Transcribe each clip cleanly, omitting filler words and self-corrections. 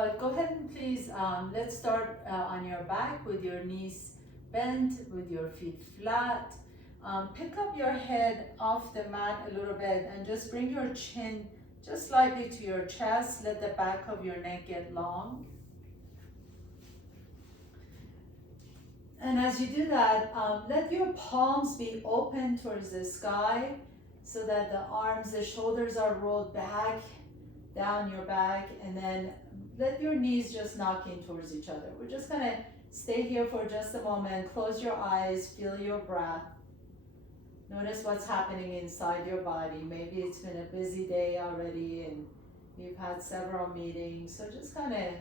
But go ahead and please, let's start on your back with your knees bent, with your feet flat. Pick up your head off the mat a little bit and just bring your chin just slightly to your chest. Let the back of your neck get long. And as you do that, let your palms be open towards the sky so that the arms, the shoulders are rolled back, down your back, and then let your knees just knock in towards each other. We're just gonna stay here for just a moment. Close your eyes, feel your breath. Notice what's happening inside your body. Maybe it's been a busy day already and you've had several meetings, so just kind of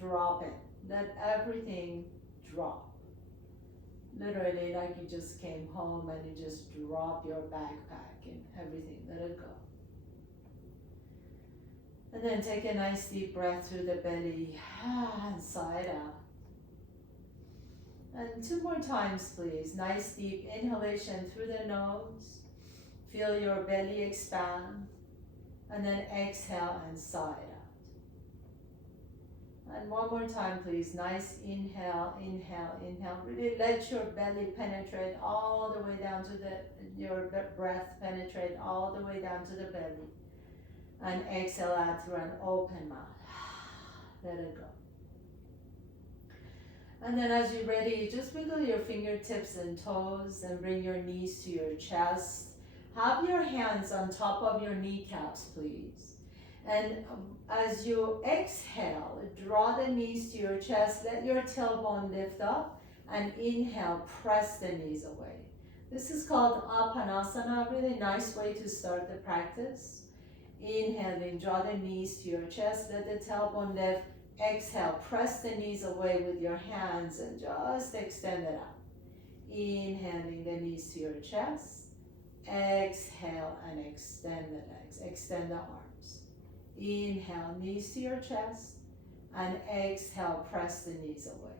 drop it. Let everything drop. Literally, like you just came home and you just drop your backpack and everything, let it go. And then take a nice deep breath through the belly, and side out. And 2 more times, please. Nice deep inhalation through the nose. Feel your belly expand. And then exhale and side out. And 1 more time, please. Nice inhale, inhale, inhale. Really let your belly penetrate all the way down to your breath penetrate all the way down to the belly. And exhale out through an open mouth. Let it go. And then as you're ready, just wiggle your fingertips and toes and bring your knees to your chest. Have your hands on top of your kneecaps, please. And as you exhale, draw the knees to your chest, let your tailbone lift up, and inhale, press the knees away. This is called Apanasana, a really nice way to start the practice. Inhaling, draw the knees to your chest, let the tailbone lift. Exhale, press the knees away with your hands and just extend it out. Inhaling the knees to your chest. Exhale and extend the legs, extend the arms. Inhale, knees to your chest, and exhale, press the knees away.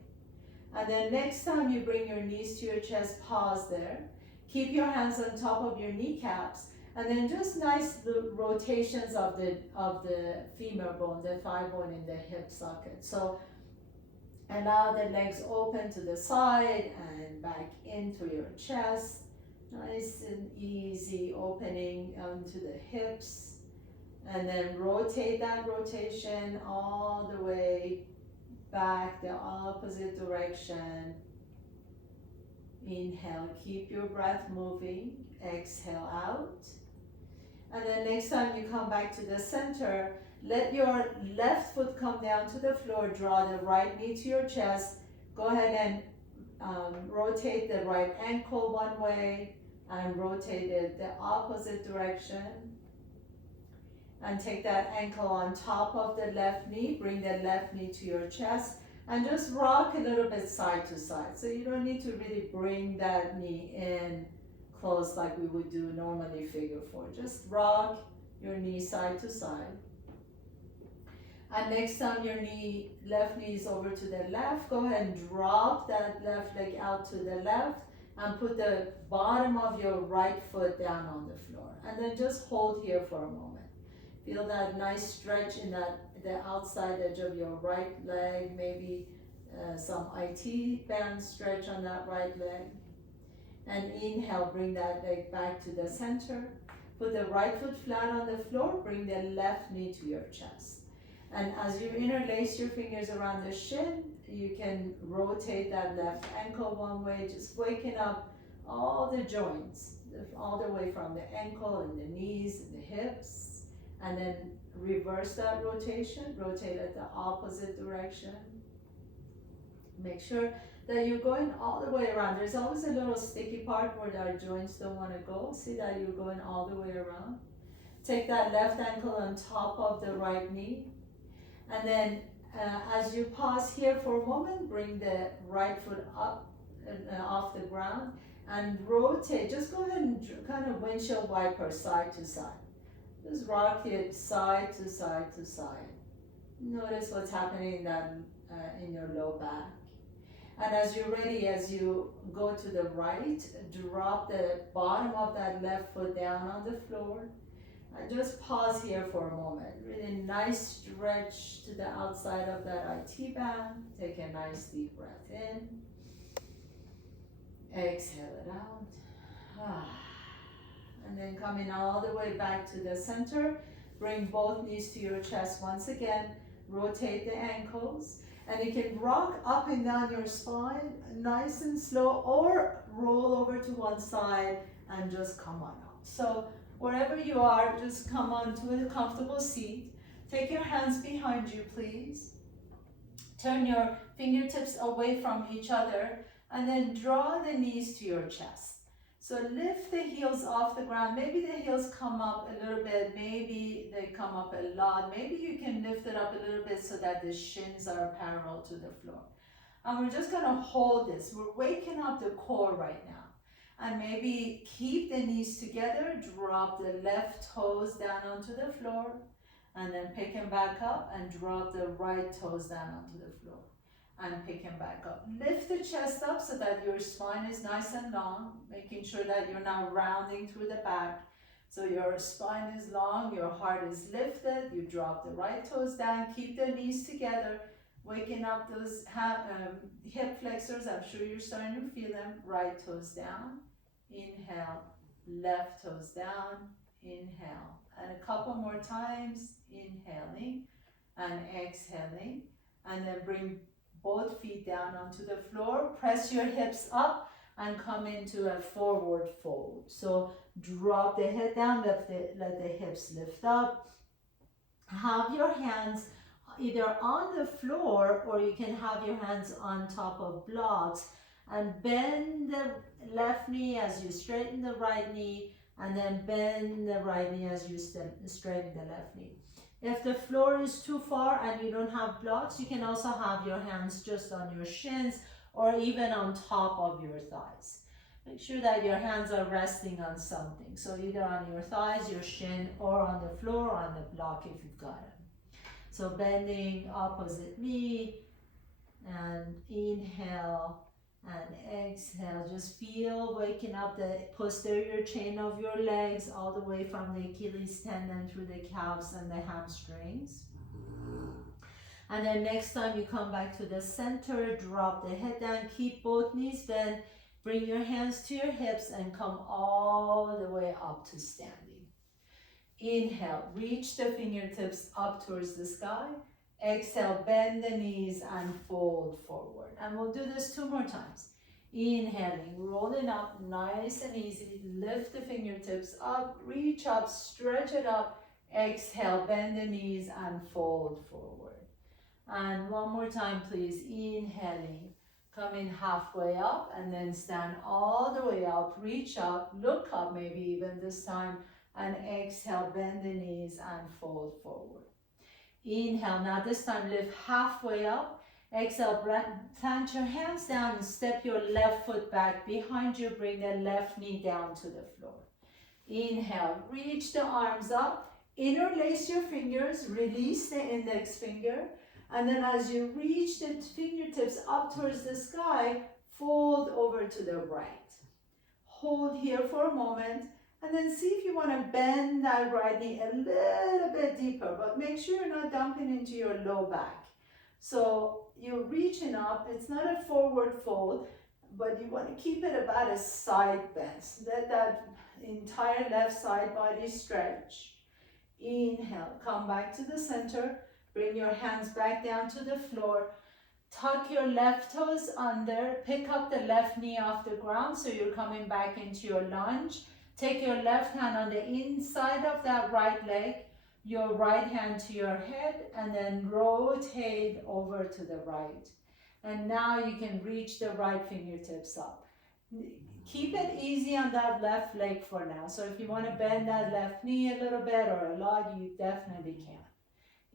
And then next time you bring your knees to your chest, pause there. Keep your hands on top of your kneecaps, and then just nice rotations of the femur bone, the thigh bone in the hip socket. So allow the legs open to the side and back into your chest. Nice and easy opening to the hips. And then rotate that rotation all the way back the opposite direction. Inhale, keep your breath moving. Exhale out. And then next time you come back to the center, let your left foot come down to the floor, draw the right knee to your chest. Go ahead and rotate the right ankle one way and rotate it the opposite direction. And take that ankle on top of the left knee, bring the left knee to your chest, and just rock a little bit side to side. So you don't need to really bring that knee in close like we would do normally figure 4. Just rock your knee side to side. And next time your left knee is over to the left, go ahead and drop that left leg out to the left and put the bottom of your right foot down on the floor. And then just hold here for a moment. Feel that nice stretch in the outside edge of your right leg, maybe some IT band stretch on that right leg. And inhale, bring that leg back to the center. Put the right foot flat on the floor, bring the left knee to your chest. And as you interlace your fingers around the shin, you can rotate that left ankle one way, just waking up all the joints, all the way from the ankle and the knees and the hips. And then reverse that rotation, rotate it the opposite direction. Make sure that you're going all the way around. There's always a little sticky part where our joints don't want to go. See that you're going all the way around. Take that left ankle on top of the right knee. And then as you pause here for a moment, bring the right foot up and off the ground and rotate. Just go ahead and kind of windshield wiper side to side. Just rock it side to side to side. Notice what's happening in your low back. And as you're ready, as you go to the right, drop the bottom of that left foot down on the floor. And just pause here for a moment. Really nice stretch to the outside of that IT band. Take a nice deep breath in. Exhale it out. And then coming all the way back to the center. Bring both knees to your chest once again. Rotate the ankles. And you can rock up and down your spine nice and slow, or roll over to one side and just come on up. So wherever you are, just come onto a comfortable seat. Take your hands behind you, please. Turn your fingertips away from each other and then draw the knees to your chest. So lift the heels off the ground. Maybe the heels come up a little bit. Maybe they come up a lot. Maybe you can lift it up a little bit so that the shins are parallel to the floor. And we're just gonna hold this. We're waking up the core right now. And maybe keep the knees together. Drop the left toes down onto the floor. And then pick them back up and drop the right toes down onto the floor. And pick them back up. Lift the chest up so that your spine is nice and long, making sure that you're not rounding through the back. So your spine is long, your heart is lifted, you drop the right toes down, keep the knees together, waking up those hip flexors. I'm sure you're starting to feel them. Right toes down, inhale, left toes down, inhale. And a couple more times, inhaling and exhaling. And then bring both feet down onto the floor. Press your hips up and come into a forward fold. So drop the head down, let the hips lift up. Have your hands either on the floor, or you can have your hands on top of blocks, and bend the left knee as you straighten the right knee, and then bend the right knee as you straighten the left knee. If the floor is too far and you don't have blocks, you can also have your hands just on your shins or even on top of your thighs. Make sure that your hands are resting on something. So either on your thighs, your shin, or on the floor, or on the block if you've got it. So bending opposite knee, and inhale and exhale. Just feel waking up the posterior chain of your legs all the way from the Achilles tendon through the calves and the hamstrings. And then next time you come back to the center, drop the head down, keep both knees bent, bring your hands to your hips and come all the way up to standing. Inhale, reach the fingertips up towards the sky. Exhale, bend the knees and fold forward. And we'll do this 2 more times. Inhaling, rolling up nice and easy. Lift the fingertips up, reach up, stretch it up. Exhale, bend the knees and fold forward. And 1 more time, please. Inhaling, coming halfway up and then stand all the way up. Reach up, look up maybe even this time. And exhale, bend the knees and fold forward. Inhale, now this time lift halfway up. Exhale, plant your hands down and step your left foot back behind you. Bring the left knee down to the floor. Inhale, reach the arms up. Interlace your fingers, release the index finger. And then as you reach the fingertips up towards the sky, fold over to the right. Hold here for a moment. And then see if you want to bend that right knee a little bit deeper, but make sure you're not dumping into your low back. So you're reaching up, it's not a forward fold, but you want to keep it about a side bend. Let that entire left side body stretch. Inhale, come back to the center, bring your hands back down to the floor. Tuck your left toes under, pick up the left knee off the ground so you're coming back into your lunge. Take your left hand on the inside of that right leg, your right hand to your head, and then rotate over to the right. And now you can reach the right fingertips up. Keep it easy on that left leg for now. So if you want to bend that left knee a little bit or a lot, you definitely can.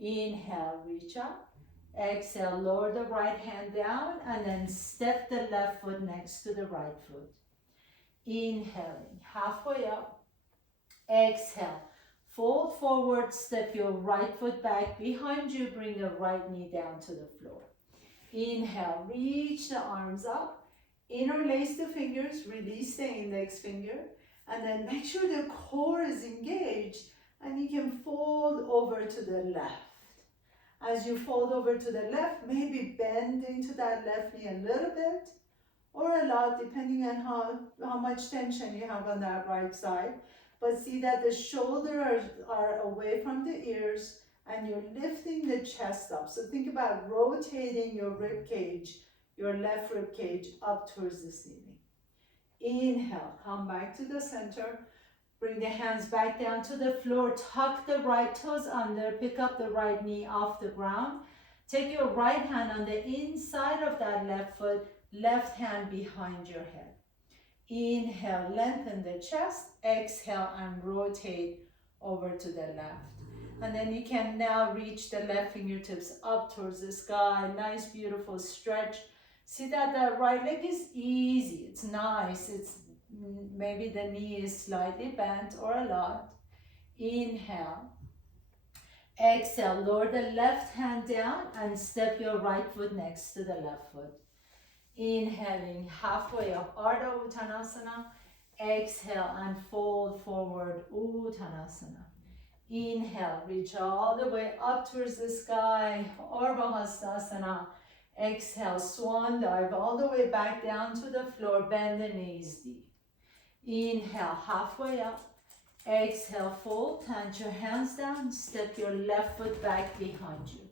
Inhale, reach up. Exhale, lower the right hand down and then step the left foot next to the right foot. Inhaling, halfway up. Exhale, fold forward, step your right foot back behind you, bring the right knee down to the floor. Inhale, reach the arms up, interlace the fingers, release the index finger, and then make sure the core is engaged and you can fold over to the left. As you fold over to the left, maybe bend into that left knee a little bit or a lot, depending on how much tension you have on that right side. But see that the shoulders are away from the ears and you're lifting the chest up. So think about rotating your rib cage, your left rib cage up towards the ceiling. Inhale, come back to the center. Bring the hands back down to the floor. Tuck the right toes under. Pick up the right knee off the ground. Take your right hand on the inside of that left foot. Left hand behind your head. Inhale, lengthen the chest. Exhale and rotate over to the left. And then you can now reach the left fingertips up towards the sky. Nice, beautiful stretch. See that the right leg is easy. It's nice. It's maybe the knee is slightly bent or a lot. Inhale. Exhale, lower the left hand down and step your right foot next to the left foot. Inhaling, halfway up, Ardha Uttanasana. Exhale and fold forward, Uttanasana. Inhale, reach all the way up towards the sky, Ardha Hastasana. Exhale, swan dive all the way back down to the floor, bend the knees deep. Inhale, halfway up. Exhale, fold, plant your hands down, step your left foot back behind you.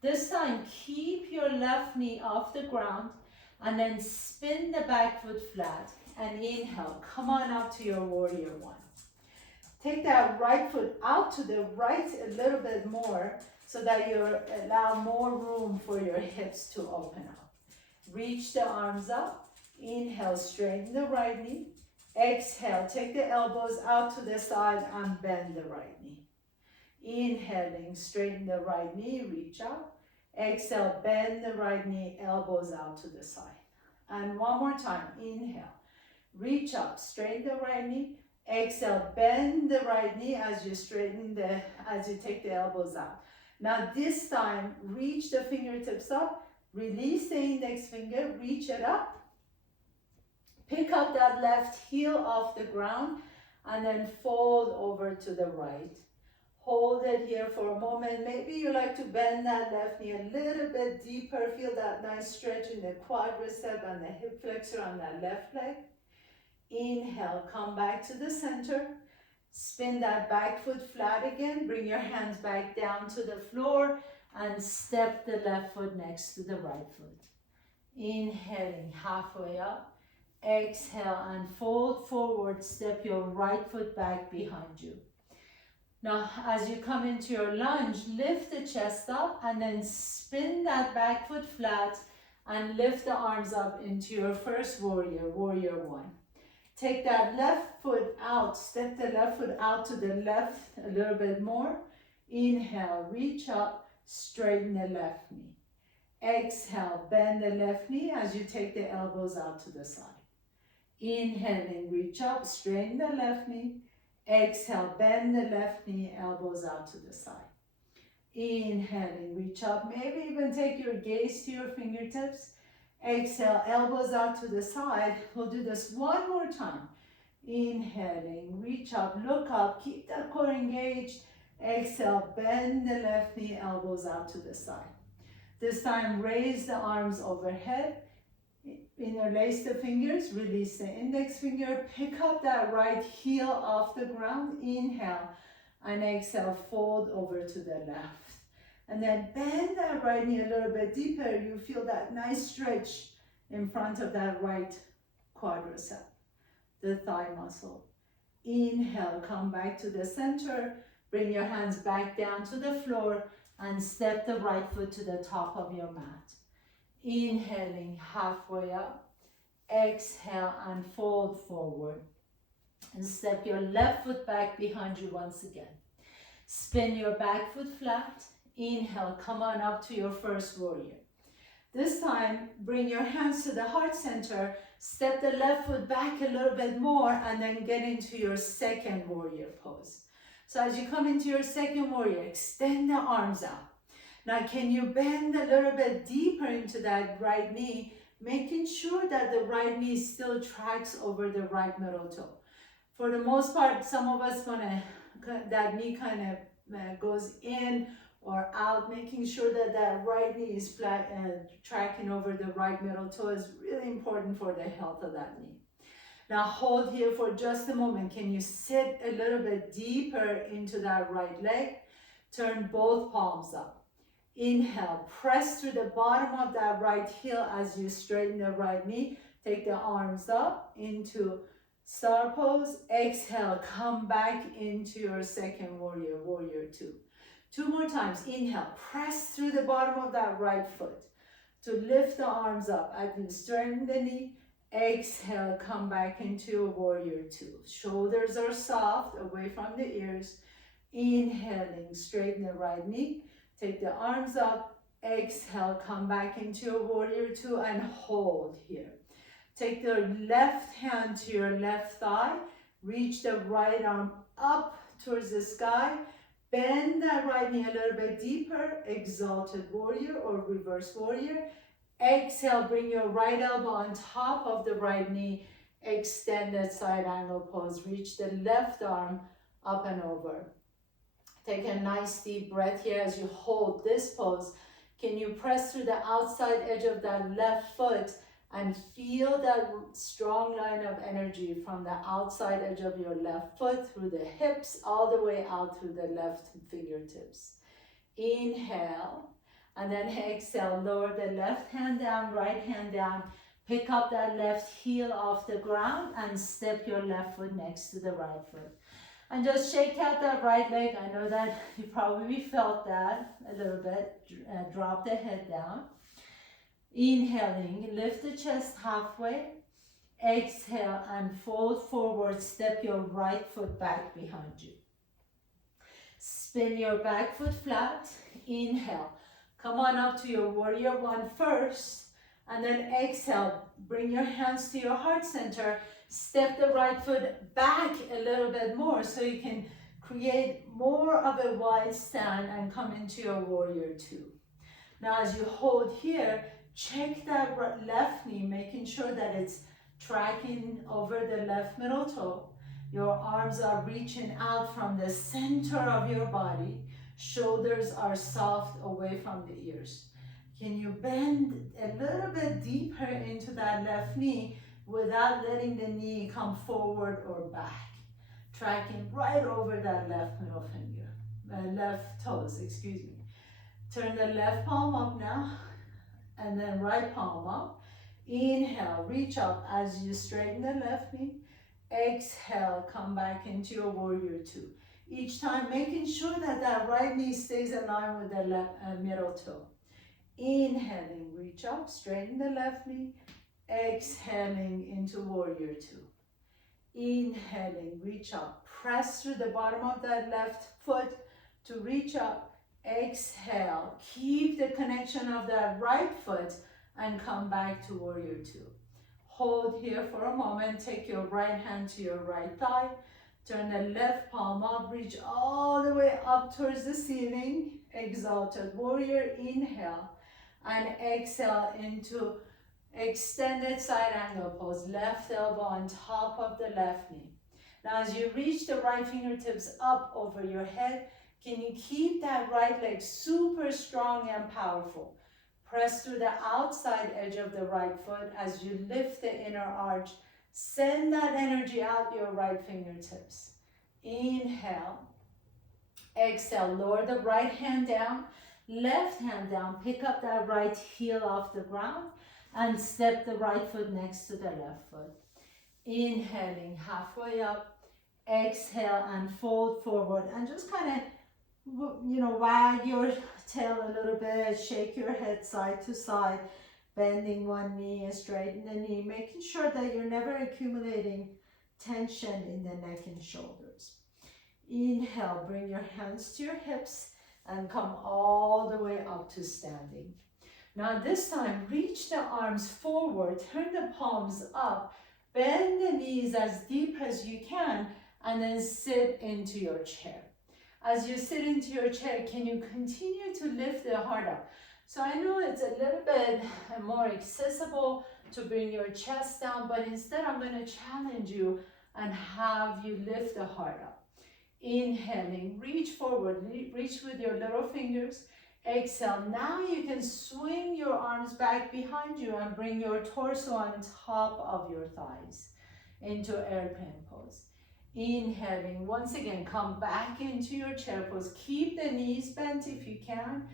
This time, keep your left knee off the ground and then spin the back foot flat and inhale, come on up to your warrior one. Take that right foot out to the right a little bit more so that you allow more room for your hips to open up. Reach the arms up, inhale, straighten the right knee. Exhale, take the elbows out to the side and bend the right knee. Inhaling, straighten the right knee, reach out. Exhale, bend the right knee, elbows out to the side. And one more time, inhale. Reach up, straighten the right knee. Exhale, bend the right knee as you take the elbows out. Now this time, reach the fingertips up, release the index finger, reach it up. Pick up that left heel off the ground and then fold over to the right. Hold it here for a moment. Maybe you like to bend that left knee a little bit deeper. Feel that nice stretch in the quadricep and the hip flexor on that left leg. Inhale, come back to the center. Spin that back foot flat again. Bring your hands back down to the floor and step the left foot next to the right foot. Inhaling, halfway up. Exhale and fold forward, step your right foot back behind you. Now, as you come into your lunge, lift the chest up and then spin that back foot flat and lift the arms up into your first warrior, warrior one. Take that left foot out, step the left foot out to the left a little bit more. Inhale, reach up, straighten the left knee. Exhale, bend the left knee as you take the elbows out to the side. Inhaling, reach up, straighten the left knee. Exhale, bend the left knee, elbows out to the side. Inhaling, reach up, maybe even take your gaze to your fingertips. Exhale, elbows out to the side. We'll do this one more time. Inhaling, reach up, look up, keep that core engaged. Exhale, bend the left knee, elbows out to the side. This time, raise the arms overhead. Interlace the fingers, release the index finger, pick up that right heel off the ground, inhale, and exhale, fold over to the left. And then bend that right knee a little bit deeper. You feel that nice stretch in front of that right quadricep, the thigh muscle. Inhale, come back to the center, bring your hands back down to the floor, and step the right foot to the top of your mat. Inhaling, halfway up. Exhale and fold forward. And step your left foot back behind you once again. Spin your back foot flat. Inhale, come on up to your first warrior. This time, bring your hands to the heart center. Step the left foot back a little bit more and then get into your second warrior pose. So as you come into your second warrior, extend the arms out. Now, can you bend a little bit deeper into that right knee, making sure that the right knee still tracks over the right middle toe. For the most part, some of us want to that knee kind of goes in or out, making sure that that right knee is flat and tracking over the right middle toe is really important for the health of that knee. Now hold here for just a moment. Can you sit a little bit deeper into that right leg? Turn both palms up. Inhale, press through the bottom of that right heel as you straighten the right knee. Take the arms up into star pose. Exhale, come back into your second warrior, warrior two. Two more times. Inhale, press through the bottom of that right foot to lift the arms up as you straighten the knee. Exhale, come back into a warrior two. Shoulders are soft, away from the ears. Inhaling, straighten the right knee. Take the arms up. Exhale, come back into a warrior two and hold here. Take the left hand to your left thigh. Reach the right arm up towards the sky. Bend that right knee a little bit deeper. Exalted warrior or reverse warrior. Exhale, bring your right elbow on top of the right knee. Extended side angle pose. Reach the left arm up and over. Take a nice deep breath here as you hold this pose. Can you press through the outside edge of that left foot and feel that strong line of energy from the outside edge of your left foot through the hips all the way out through the left fingertips. Inhale. And then exhale, lower the left hand down, right hand down. Pick up that left heel off the ground and step your left foot next to the right foot. And just shake out that right leg. I know that you probably felt that a little bit. Drop the head down. Inhaling, lift the chest halfway. Exhale and fold forward. Step your right foot back behind you. Spin your back foot flat. Inhale. Come on up to your warrior one first, and then exhale. Bring your hands to your heart center. Step the right foot back a little bit more so you can create more of a wide stand and come into your warrior two. Now as you hold here, check that left knee, making sure that it's tracking over the left middle toe. Your arms are reaching out from the center of your body. Shoulders are soft away from the ears. Can you bend a little bit deeper into that left knee without letting the knee come forward or back? Tracking right over that left middle finger, left toes, excuse me. Turn the left palm up now, and then right palm up. Inhale, reach up as you straighten the left knee. Exhale, come back into your warrior two. Each time making sure that that right knee stays aligned with the left middle toe. Inhaling, reach up, straighten the left knee. Exhaling into warrior two. Inhaling, reach up, press through the bottom of that left foot to reach up. Exhale, keep the connection of that right foot and come back to warrior two. Hold here for a moment. Take your right hand to your right thigh. Turn the left palm up, reach all the way up towards the ceiling. Exalted warrior, inhale. And exhale into extended side angle pose. Left elbow on top of the left knee. Now as you reach the right fingertips up over your head, can you keep that right leg super strong and powerful? Press through the outside edge of the right foot as you lift the inner arch. Send that energy out your right fingertips. Inhale. Exhale, lower the right hand down, left hand down. Pick up that right heel off the ground and step the right foot next to the left foot. Inhaling, halfway up. Exhale and fold forward and just kind of, wag your tail a little bit, shake your head side to side. Bending one knee and straighten the knee, making sure that you're never accumulating tension in the neck and shoulders. Inhale, bring your hands to your hips and come all the way up to standing. Now this time, reach the arms forward, turn the palms up, bend the knees as deep as you can, and then sit into your chair. As you sit into your chair, can you continue to lift the heart up? So I know it's a little bit more accessible to bring your chest down, but instead I'm going to challenge you and have you lift the heart up. Inhaling, reach forward, reach with your little fingers. Exhale, now you can swing your arms back behind you and bring your torso on top of your thighs into airplane pose. Inhaling, once again, come back into your chair pose. Keep the knees bent if you can.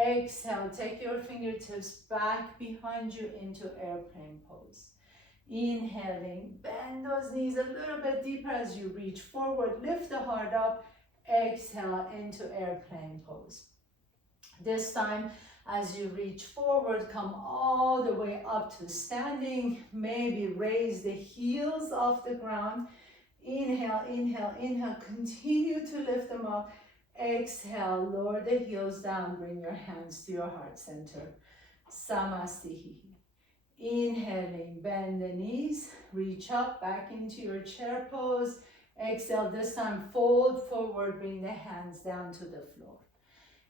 Exhale, take your fingertips back behind you into airplane pose. Inhaling, bend those knees a little bit deeper as you reach forward, lift the heart up. Exhale into airplane pose. This time, as you reach forward, come all the way up to standing. Maybe raise the heels off the ground. Inhale, inhale, inhale. Continue to lift them up. Exhale, lower the heels down. Bring your hands to your heart center. Samastihi. Inhaling, bend the knees. Reach up, back into your chair pose. Exhale, this time fold forward. Bring the hands down to the floor.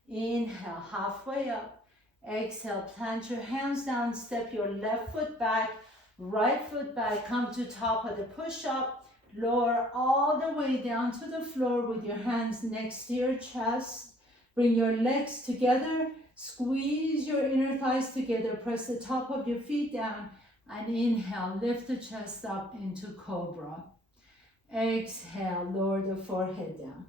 Inhale, halfway up. Exhale, plant your hands down, step your left foot back, right foot back, come to top of the push-up, lower all the way down to the floor with your hands next to your chest. Bring your legs together, squeeze your inner thighs together, press the top of your feet down, and inhale, lift the chest up into cobra. Exhale, lower the forehead down.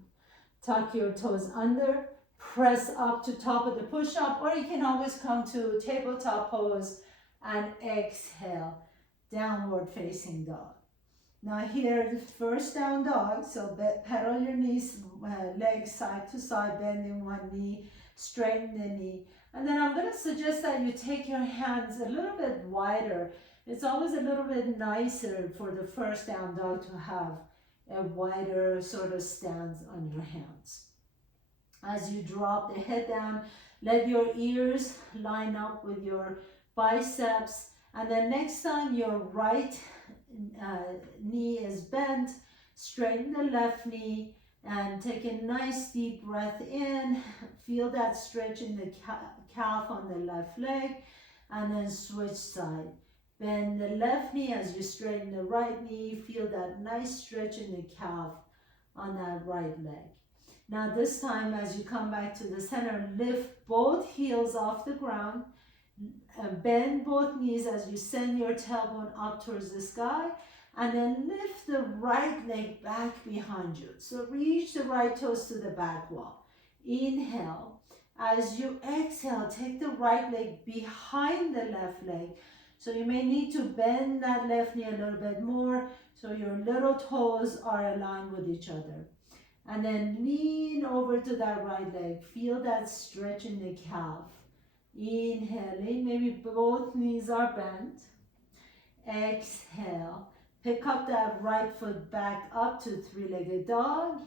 Tuck your toes under. Press up to top of the push-up, or you can always come to tabletop pose and exhale, downward facing dog. Now here, the first down dog, so pedal your knees, legs side to side, bending one knee, straighten the knee. And then I'm going to suggest that you take your hands a little bit wider. It's always a little bit nicer for the first down dog to have a wider sort of stance on your hands. As you drop the head down, let your ears line up with your biceps. And then next time your right knee is bent, straighten the left knee and take a nice deep breath in. Feel that stretch in the calf on the left leg, and then switch side. Bend the left knee as you straighten the right knee. Feel that nice stretch in the calf on that right leg. Now this time, as you come back to the center, lift both heels off the ground, bend both knees as you send your tailbone up towards the sky, and then lift the right leg back behind you. So reach the right toes to the back wall. Inhale. As you exhale, take the right leg behind the left leg. So you may need to bend that left knee a little bit more so your little toes are aligned with each other. And then lean over to that right leg. Feel that stretch in the calf. Inhaling, maybe both knees are bent. Exhale. Pick up that right foot back up to three-legged dog.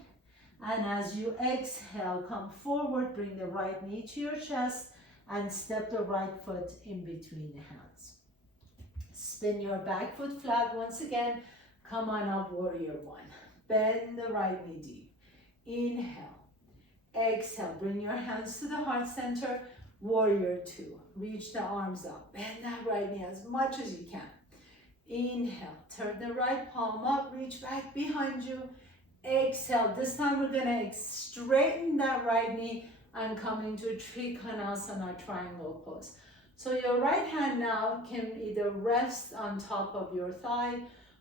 And as you exhale, come forward, bring the right knee to your chest and step the right foot in between the hands. Spin your back foot flat once again. Come on up, warrior one. Bend the right knee deep. Inhale, exhale, bring your hands to the heart center, warrior two. Reach the arms up, bend that right knee as much as you can. Inhale, turn the right palm up, reach back behind you. Exhale, this time we're gonna straighten that right knee and come into Trikonasana, triangle pose. So your right hand now can either rest on top of your thigh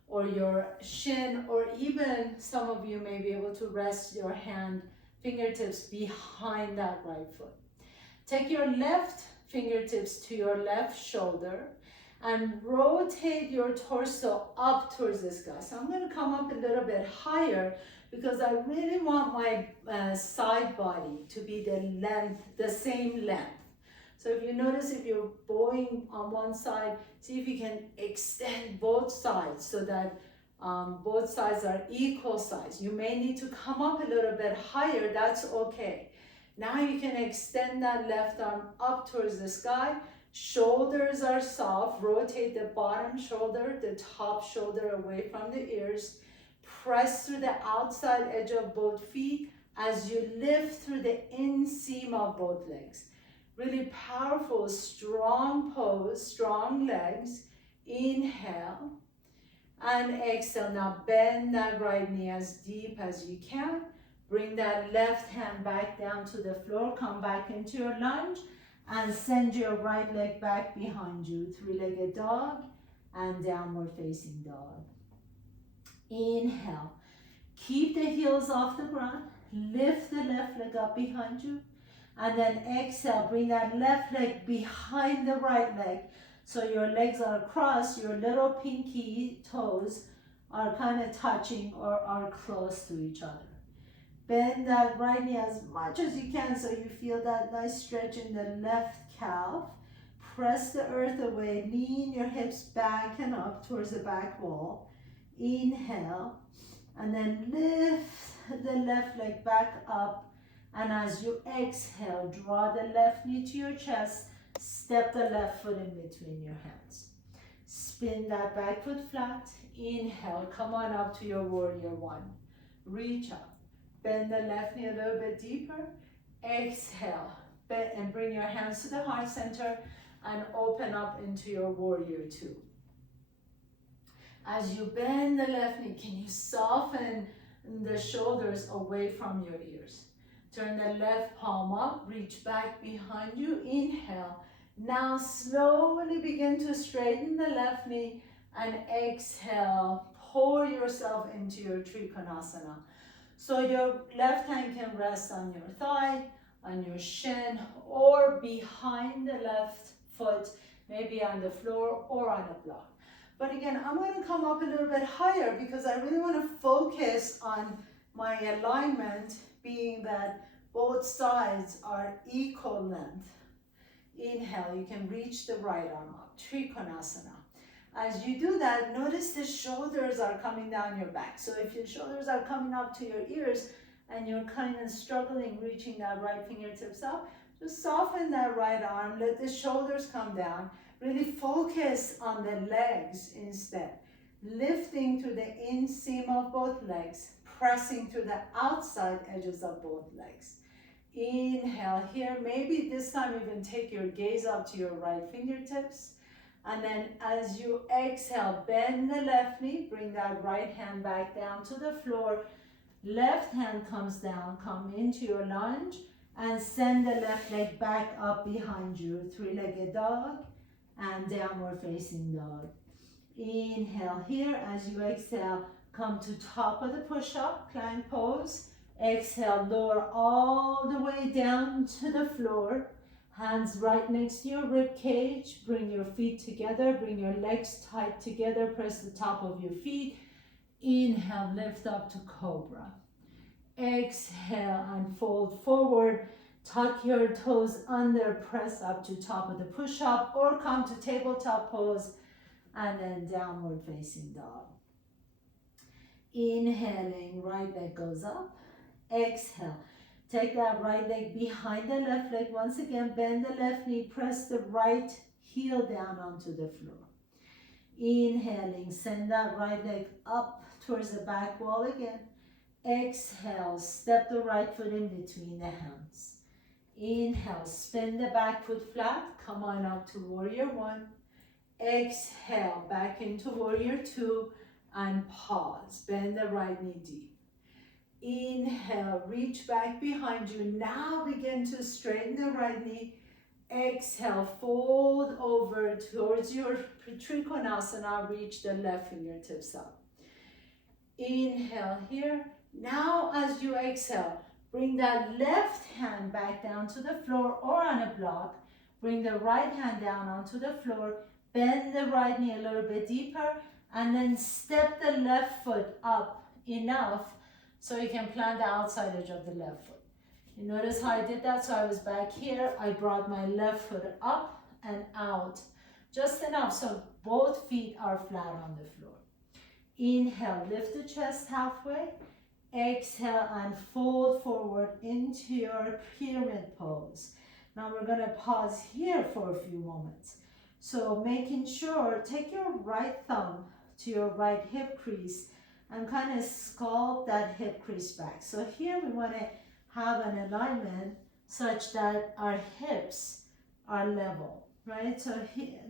or your shin, or even some of you may be able to rest your hand fingertips behind that right foot. Take your left fingertips to your left shoulder and rotate your torso up towards the sky. So I'm going to come up a little bit higher because I really want my side body to be the same length. So if you notice, if you're bowing on one side, see if you can extend both sides so that both sides are equal size. You may need to come up a little bit higher, that's okay. Now you can extend that left arm up towards the sky. Shoulders are soft, rotate the bottom shoulder, the top shoulder away from the ears. Press through the outside edge of both feet as you lift through the inseam of both legs. Really powerful, strong pose, strong legs. Inhale and exhale. Now bend that right knee as deep as you can. Bring that left hand back down to the floor. Come back into your lunge and send your right leg back behind you. Three-legged dog and downward facing dog. Inhale. Keep the heels off the ground. Lift the left leg up behind you. And then exhale. Bring that left leg behind the right leg. So your legs are crossed. Your little pinky toes are kind of touching or are close to each other. Bend that right knee as much as you can so you feel that nice stretch in the left calf. Press the earth away. Lean your hips back and up towards the back wall. Inhale. And then lift the left leg back up. And as you exhale, draw the left knee to your chest. Step the left foot in between your hands. Spin that back foot flat. Inhale. Come on up to your warrior one. Reach up. Bend the left knee a little bit deeper. Exhale. Bend and bring your hands to the heart center and open up into your warrior two. As you bend the left knee, can you soften the shoulders away from your ears? Turn the left palm up, reach back behind you. Inhale. Now slowly begin to straighten the left knee and exhale. Pour yourself into your Trikonasana. So your left hand can rest on your thigh, on your shin, or behind the left foot, maybe on the floor or on a block. But again, I'm going to come up a little bit higher because I really want to focus on my alignment, being that both sides are equal length. Inhale, you can reach the right arm up, Trikonasana. As you do that, notice the shoulders are coming down your back. So if your shoulders are coming up to your ears and you're kind of struggling reaching that right fingertips up, just soften that right arm, let the shoulders come down. Really focus on the legs instead. Lifting to the inseam of both legs, pressing to the outside edges of both legs. Inhale here, maybe this time even take your gaze up to your right fingertips. And then as you exhale, bend the left knee, bring that right hand back down to the floor. Left hand comes down, come into your lunge, and send the left leg back up behind you. Three-legged dog and downward facing dog. Inhale here, as you exhale, come to top of the push-up, plank pose. Exhale, lower all the way down to the floor. Hands right next to your rib cage. Bring your feet together. Bring your legs tight together. Press the top of your feet. Inhale, lift up to cobra. Exhale and fold forward. Tuck your toes under. Press up to top of the push-up or come to tabletop pose and then downward facing dog. Inhaling, right leg goes up. Exhale. Take that right leg behind the left leg. Once again, bend the left knee. Press the right heel down onto the floor. Inhaling, send that right leg up towards the back wall again. Exhale, step the right foot in between the hands. Inhale, spin the back foot flat. Come on up to warrior one. Exhale, back into warrior two and pause. Bend the right knee deep. Inhale, reach back behind you. Now begin to straighten the right knee. Exhale, fold over towards your Trikonasana. Reach the left fingertips up. Inhale here. Now as you exhale, bring that left hand back down to the floor or on a block. Bring the right hand down onto the floor. Bend the right knee a little bit deeper and then step the left foot up enough so you can plant the outside edge of the left foot. You notice how I did that? So I was back here. I brought my left foot up and out just enough so both feet are flat on the floor. Inhale, lift the chest halfway. Exhale and fold forward into your pyramid pose. Now we're going to pause here for a few moments. So making sure, take your right thumb to your right hip crease and kind of sculpt that hip crease back. So here we want to have an alignment such that our hips are level, right? So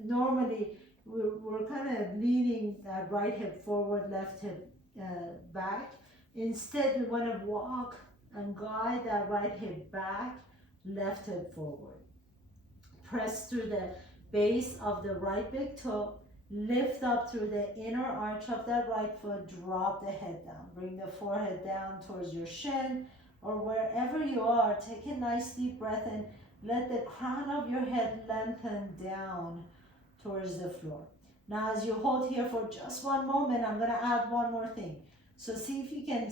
normally we're kind of leaning that right hip forward, left hip back. Instead, we want to walk and guide that right hip back, left hip forward. Press through the base of the right big toe, lift up through the inner arch of that right foot, drop the head down. Bring the forehead down towards your shin or wherever you are. Take a nice deep breath in. Let the crown of your head lengthen down towards the floor. Now as you hold here for just one moment, I'm going to add one more thing. So see if you can,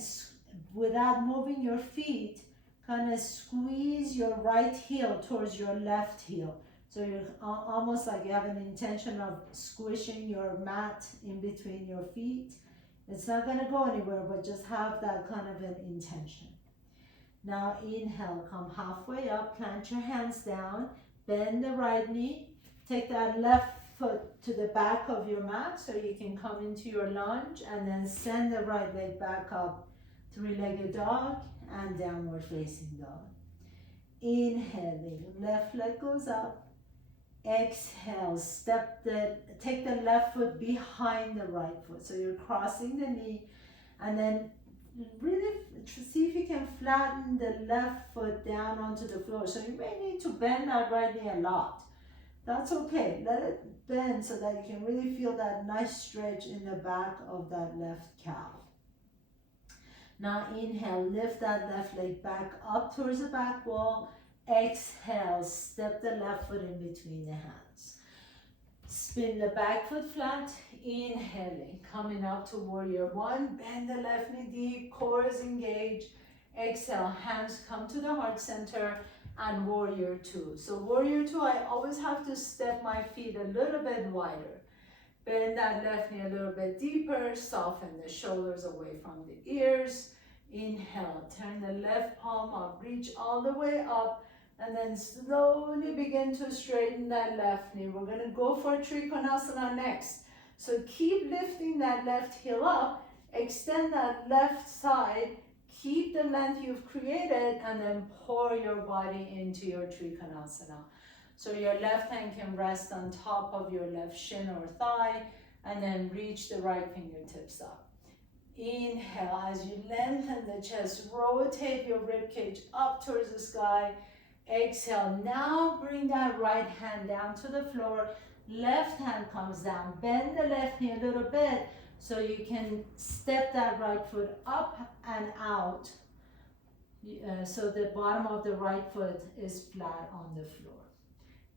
without moving your feet, kind of squeeze your right heel towards your left heel. So you're almost like you have an intention of squishing your mat in between your feet. It's not going to go anywhere, but just have that kind of an intention. Now inhale, come halfway up, plant your hands down, bend the right knee, take that left foot to the back of your mat so you can come into your lunge, and then send the right leg back up, three-legged dog and downward facing dog. Inhaling, left leg goes up. Exhale, take the left foot behind the right foot. So you're crossing the knee, and then really see if you can flatten the left foot down onto the floor. So you may need to bend that right knee a lot. That's okay. Let it bend so that you can really feel that nice stretch in the back of that left calf. Now inhale, lift that left leg back up towards the back wall. Exhale, step the left foot in between the hands. Spin the back foot flat. Inhaling, coming up to warrior one. Bend the left knee deep, core is engaged. Exhale, hands come to the heart center, and warrior two. So warrior two, I always have to step my feet a little bit wider. Bend that left knee a little bit deeper, soften the shoulders away from the ears. Inhale, turn the left palm up, reach all the way up, and then slowly begin to straighten that left knee. We're gonna go for Trikonasana next. So keep lifting that left heel up, extend that left side, keep the length you've created, and then pour your body into your Trikonasana. So your left hand can rest on top of your left shin or thigh, and then reach the right fingertips up. Inhale, as you lengthen the chest, rotate your rib cage up towards the sky. Exhale, now bring that right hand down to the floor. Left hand comes down, bend the left knee a little bit so you can step that right foot up and out. So the bottom of the right foot is flat on the floor.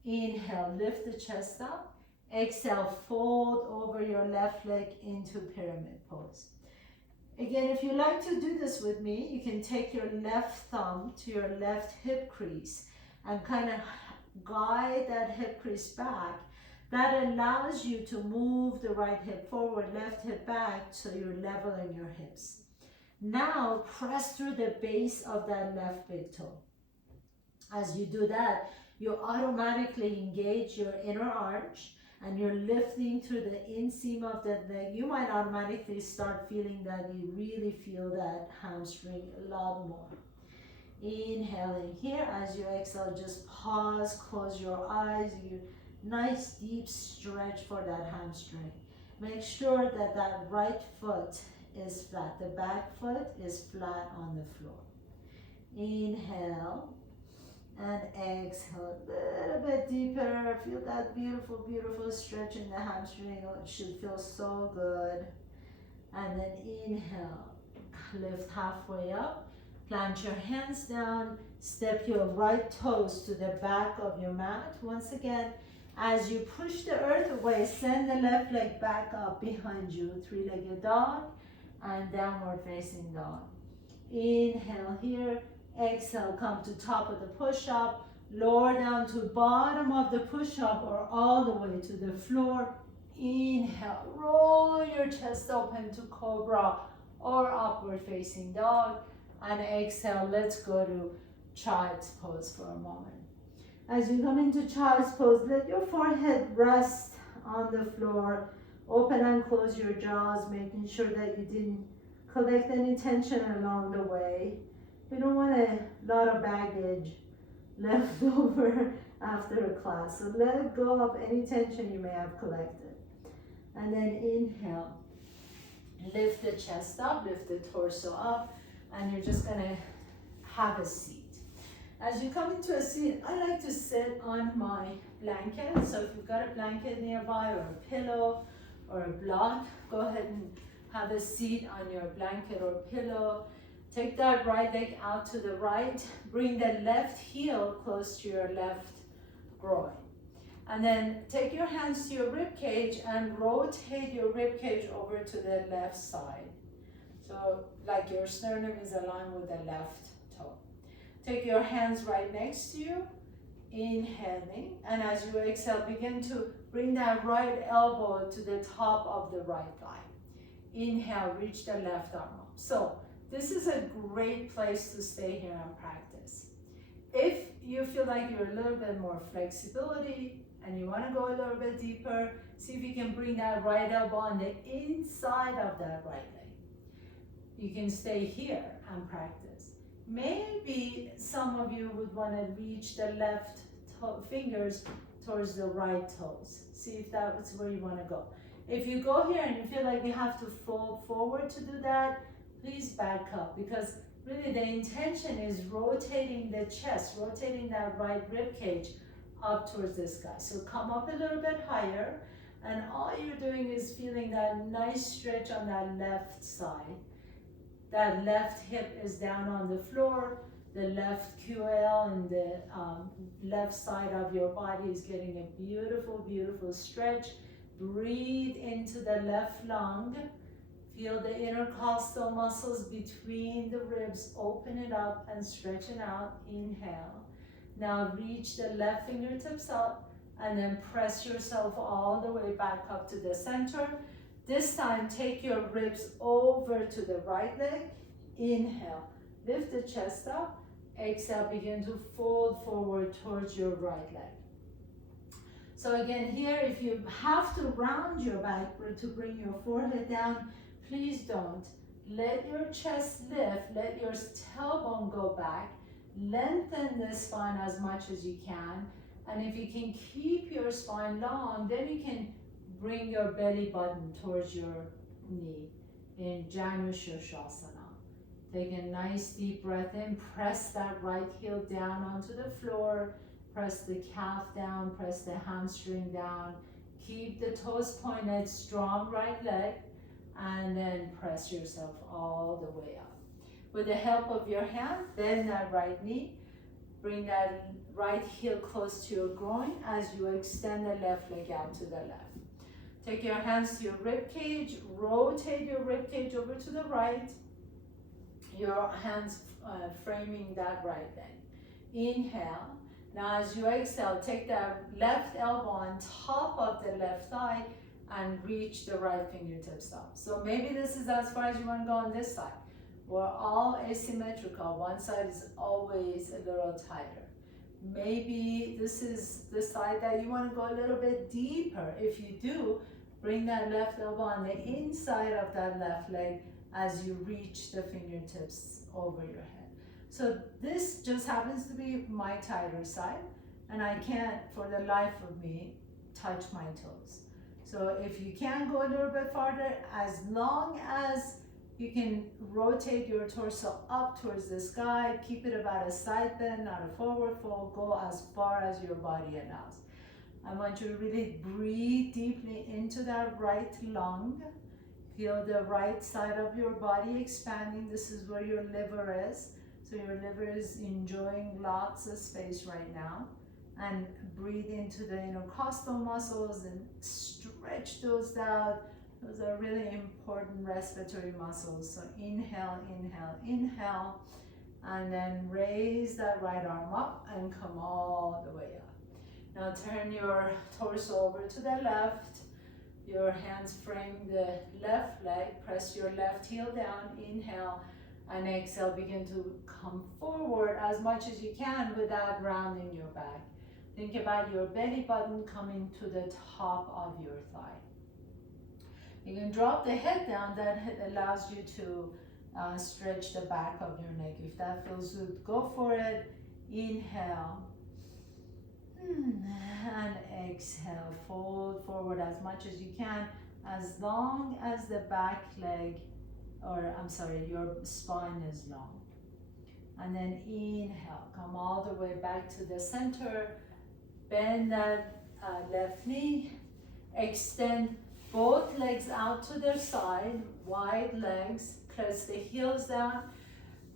Inhale, lift the chest up. Exhale, fold over your left leg into pyramid pose. Again, if you like to do this with me, you can take your left thumb to your left hip crease and kind of guide that hip crease back. That allows you to move the right hip forward, left hip back, so you're leveling your hips. Now press through the base of that left big toe. As you do that, you automatically engage your inner arch, and you're lifting through the inseam of that leg. You might automatically start feeling that you really feel that hamstring a lot more. Inhaling here. As you exhale, just pause, close your eyes. You nice deep stretch for that hamstring. Make sure that that right foot is flat. The back foot is flat on the floor. Inhale. And exhale a little bit deeper. Feel that beautiful, beautiful stretch in the hamstring. It should feel so good. And then inhale, lift halfway up. Plant your hands down. Step your right toes to the back of your mat. Once again, as you push the earth away, send the left leg back up behind you. Three-legged dog and downward facing dog. Inhale here. Exhale, come to top of the push-up, lower down to bottom of the push-up or all the way to the floor. Inhale, roll your chest open to cobra or upward facing dog. And exhale, let's go to child's pose for a moment. As you come into child's pose, let your forehead rest on the floor. Open and close your jaws, making sure that you didn't collect any tension along the way. We don't want a lot of baggage left over after a class. So let go of any tension you may have collected. And then inhale. Lift the chest up, lift the torso up. And you're just going to have a seat. As you come into a seat, I like to sit on my blanket. So if you've got a blanket nearby or a pillow or a block, go ahead and have a seat on your blanket or pillow. Take that right leg out to the right. Bring the left heel close to your left groin. And then take your hands to your rib cage and rotate your rib cage over to the left side. So like your sternum is aligned with the left toe. Take your hands right next to you, inhaling, and as you exhale, begin to bring that right elbow to the top of the right thigh. Inhale, reach the left arm up. So this is a great place to stay here and practice. If you feel like you're a little bit more flexibility and you want to go a little bit deeper, see if you can bring that right elbow on the inside of that right leg. You can stay here and practice. Maybe some of you would want to reach the left fingers towards the right toes. See if that's where you want to go. If you go here and you feel like you have to fold forward to do that, please back up, because really the intention is rotating the chest, rotating that right rib cage up towards the sky. So come up a little bit higher, and all you're doing is feeling that nice stretch on that left side. That left hip is down on the floor, the left QL and the left side of your body is getting a beautiful, beautiful stretch. Breathe into the left lung. Feel the intercostal muscles between the ribs, open it up and stretch it out. Inhale. Now reach the left fingertips up and then press yourself all the way back up to the center. This time, take your ribs over to the right leg. Inhale, lift the chest up. Exhale, begin to fold forward towards your right leg. So again, here, if you have to round your back to bring your forehead down, please don't. Let your chest lift, let your tailbone go back. Lengthen the spine as much as you can. And if you can keep your spine long, then you can bring your belly button towards your knee in Janu Shirshasana. Take a nice deep breath in, press that right heel down onto the floor, press the calf down, press the hamstring down, keep the toes pointed, strong right leg, and then press yourself all the way up. With the help of your hand, bend that right knee, bring that right heel close to your groin as you extend the left leg out to the left. Take your hands to your rib cage, rotate your rib cage over to the right, your hands framing that right leg. Inhale. Now as you exhale, take that left elbow on top of the left thigh and reach the right fingertips up. So maybe this is as far as you want to go on this side. We're all asymmetrical. One side is always a little tighter. Maybe this is the side that you want to go a little bit deeper. If you do, bring that left elbow on the inside of that left leg as you reach the fingertips over your head. So this just happens to be my tighter side, and I can't, for the life of me, touch my toes. So if you can go a little bit farther, as long as you can rotate your torso up towards the sky, keep it about a side bend, not a forward fold, go as far as your body allows. I want you to really breathe deeply into that right lung. Feel the right side of your body expanding. This is where your liver is. So your liver is enjoying lots of space right now. And breathe into the intercostal muscles and stretch those out. Those are really important respiratory muscles. So inhale, inhale, inhale. And then raise that right arm up and come all the way up. Now turn your torso over to the left. Your hands frame the left leg. Press your left heel down. Inhale and exhale. Begin to come forward as much as you can without rounding your back. Think about your belly button coming to the top of your thigh. You can drop the head down. That allows you to stretch the back of your neck. If that feels good, go for it. Inhale. And exhale. Fold forward as much as you can, as long as the back leg, or I'm sorry, your spine is long. And then inhale, come all the way back to the center. Bend that left knee. Extend both legs out to their side, wide legs. Press the heels down.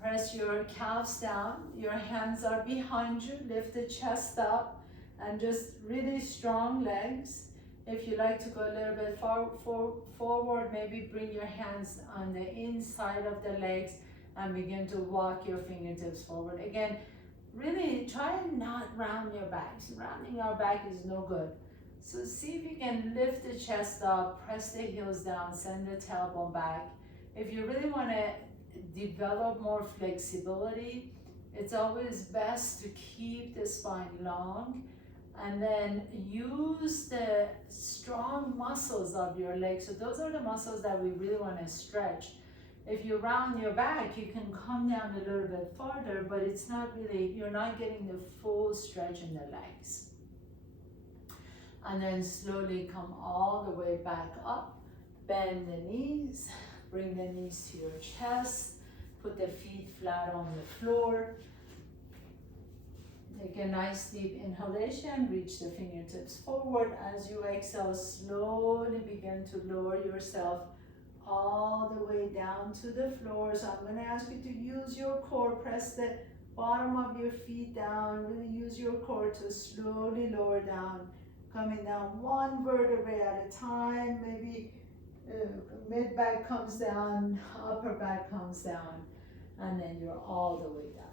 Press your calves down. Your hands are behind you. Lift the chest up and just really strong legs. If you like to go a little bit forward, maybe bring your hands on the inside of the legs and begin to walk your fingertips forward. Again, really try and not round your back. Rounding our back is no good. So see if you can lift the chest up, press the heels down, send the tailbone back. If you really want to develop more flexibility, it's always best to keep the spine long and then use the strong muscles of your legs. So those are the muscles that we really want to stretch. If you round your back, you can come down a little bit farther, but it's not really, you're not getting the full stretch in the legs. And then slowly come all the way back up. Bend the knees, bring the knees to your chest, put the feet flat on the floor. Take a nice deep inhalation, reach the fingertips forward. As you exhale, slowly begin to lower yourself all the way down to the floor. So I'm going to ask you to use your core, press the bottom of your feet down, really use your core to slowly lower down, coming down one vertebrae at a time. Maybe mid back comes down, upper back comes down, and then you're all the way down.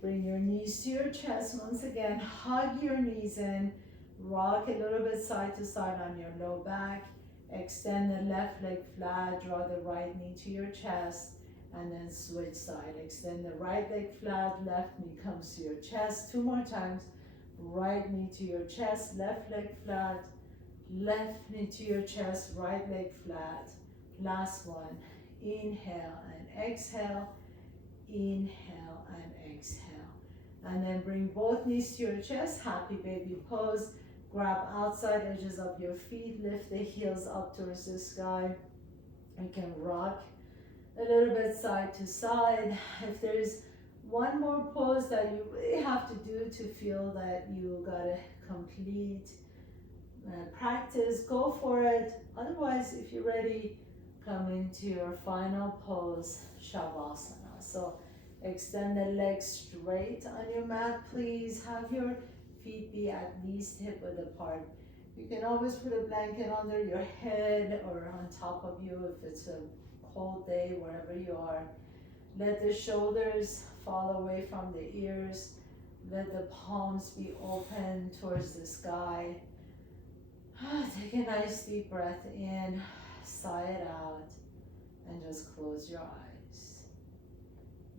Bring your knees to your chest. Once again, hug your knees in, rock a little bit side to side on your low back. Extend the left leg flat, draw the right knee to your chest, and then switch side. Extend the right leg flat, left knee comes to your chest. 2 more times. Right knee to your chest, left leg flat, left knee to your chest, right leg flat. Last one. Inhale and exhale. Inhale and exhale. And then bring both knees to your chest, happy baby pose. Grab outside edges of your feet, lift the heels up towards the sky. You can rock a little bit side to side. If there's one more pose that you really have to do to feel that you got a complete practice, go for it. Otherwise, if you're ready, come into your final pose, Shavasana. So extend the legs straight on your mat, please. Have your feet be at least hip-width apart. You can always put a blanket under your head or on top of you if it's a cold day, wherever you are. Let the shoulders fall away from the ears. Let the palms be open towards the sky. Take a nice deep breath in, sigh it out, and just close your eyes.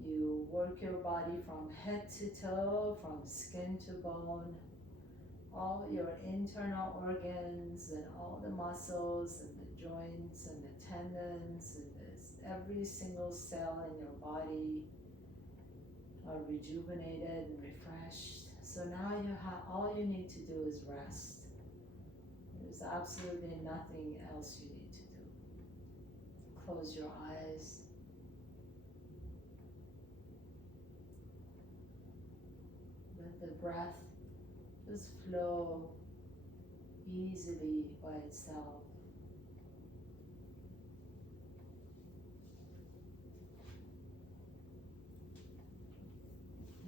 You work your body from head to toe, from skin to bone. All your internal organs and all the muscles and the joints and the tendons and every single cell in your body are rejuvenated and refreshed. So now all you need to do is rest. There's absolutely nothing else you need to do. Close your eyes. Let the breath just flow easily by itself.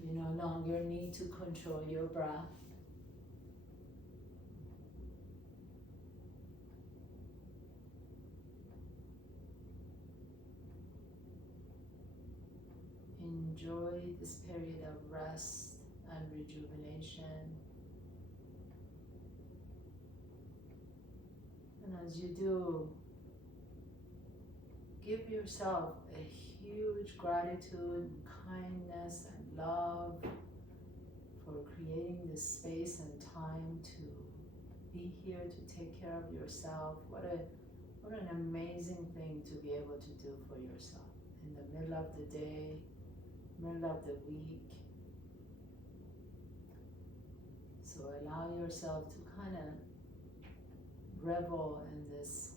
You no longer need to control your breath. Enjoy this period of rest and rejuvenation. And as you do, give yourself a huge gratitude, kindness, and love for creating this space and time to be here, to take care of yourself. What an amazing thing to be able to do for yourself in the middle of the day, middle of the week. So allow yourself to kind of revel in this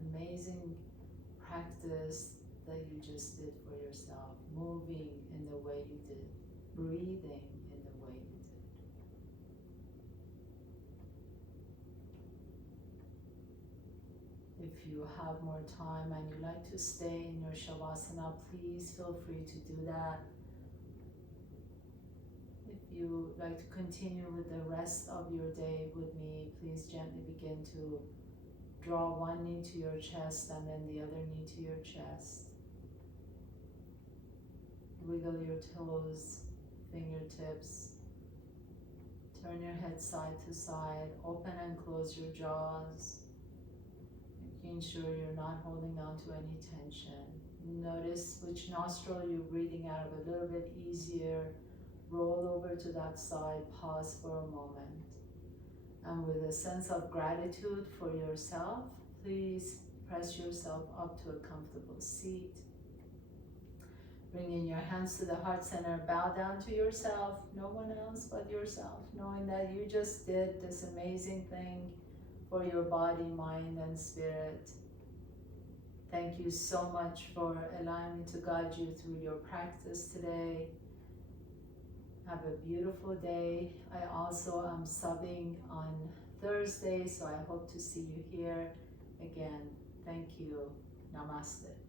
amazing practice that you just did for yourself, moving in the way you did, breathing in the way you did. If you have more time and you like to stay in your Shavasana, please feel free to do that. If you like to continue with the rest of your day with me, please gently begin to draw one knee to your chest and then the other knee to your chest. Wiggle your toes, fingertips. Turn your head side to side. Open and close your jaws. Making sure you're not holding on to any tension. Notice which nostril you're breathing out of a little bit easier. Roll over to that side. Pause for a moment. And with a sense of gratitude for yourself, please press yourself up to a comfortable seat. Bringing your hands to the heart center, bow down to yourself, no one else but yourself, knowing that you just did this amazing thing for your body, mind, and spirit. Thank you so much for allowing me to guide you through your practice today. Have a beautiful day. I also am subbing on Thursday, so I hope to see you here again. Thank you. Namaste.